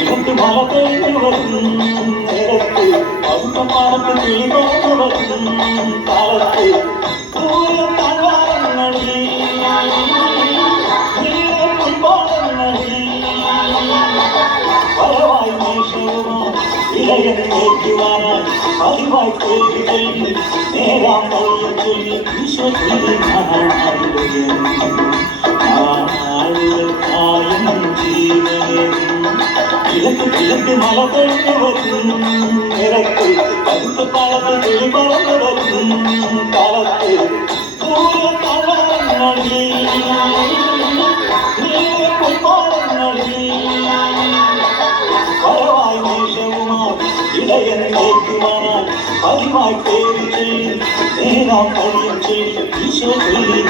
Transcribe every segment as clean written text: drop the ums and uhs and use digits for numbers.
ഇടത്ത് മലതേടി വരും നേരത്ത് പൗർണമാനത്ത് കിളിപോന്നു വരും കാലത്ത് പൂരം താഴ്വാരങ്ങളിൽ പലവായി മേഷവുമോ ഇളയത്തേക്കുവാനായി പതിവായി കേൾവികൾ നേരാം വഴിയും ചൊല്ലി ഈശ്വരി കിഴക്ക് മല തെളിഞ്ഞു വരും നിരക്ക് പതുക്കെ കാലത്ത് കിളി പറന്നു വരും കാലത്ത് പരവായി മേഷവുമായി ഇടയത്തേക്കുവാനായി പതിവായി പേര് ചൊല്ലി നേരാം കഴിയും ചൊല്ലി ഈശോ ചൊല്ലി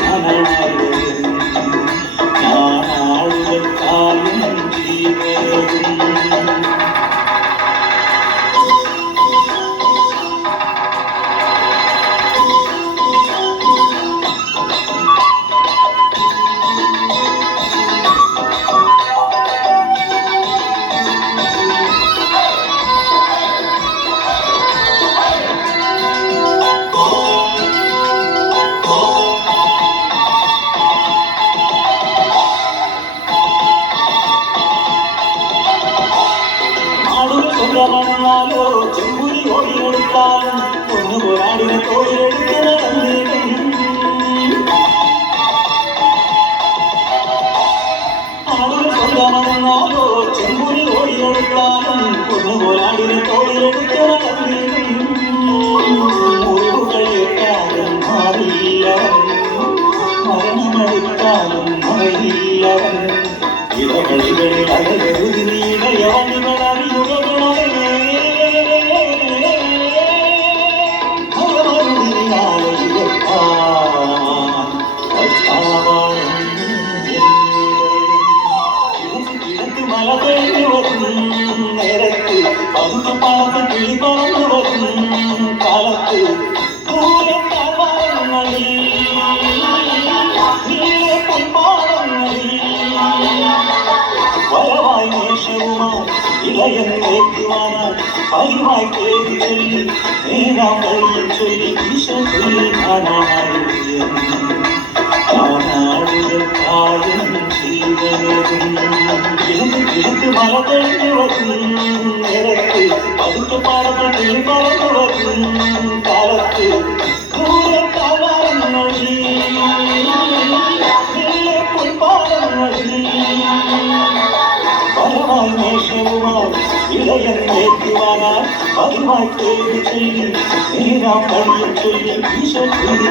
ഞാനാളുകൾ കാലും ജീവനും ോ ചെമ്പുരി ഓടിയെടുത്താലും ഒന്ന് പോരാടിനെ തോടിയെടുത്ത് നടന്നിടും ആളുകൾ സ്വന്തമെന്നാലോ ചെമ്പുരി ഓടിയെടുത്താലും ഒന്ന് പോരാടിനെ തോടിയെടുത്ത് നടന്നിടും മുറിവുകളേറ്റാലും മാറിയില്ലവൻ മരണമടിത്താലും മറയില്ലവൻ ഇടകളികളിൽ അകലുതിരിയിടയാണികൾ അറിയുകകളെ മല തേടി വരും നേരത്ത് പതുക്കെ പാലത്ത് കിളി പറന്നു വരും കാലത്ത് പൂരം താഴ്വാരങ്ങളിൽ നീളെ പൊൻപാടങ്ങളിൽ വരവായി മേഷവുമായി ഇളയത്തേക്കുവാനായി പതിവായി പേര് ചൊല്ലി നേരാം വഴിയും ചൊല്ലി ഈശോ ചൊല്ലി ആനാടുകൾ കായും ജീവനും കിഴക്ക് മല തെളിഞ്ഞു വരും നേരത്ത് പതുക്കെ പാടത്ത് കിളി പറന്നു വരും കാലത്ത് പൂരം താഴ്വാരങ്ങളിൽ നീളെ പൊൻപാടങ്ങളിൽ പരമായി മേഷവുമായി ഇളയത്തേക്കുവാനായി പതിവായി പേര് ചൊല്ലി നേരാം വഴിയും ചൊല്ലി ഈശോ ചൊല്ലി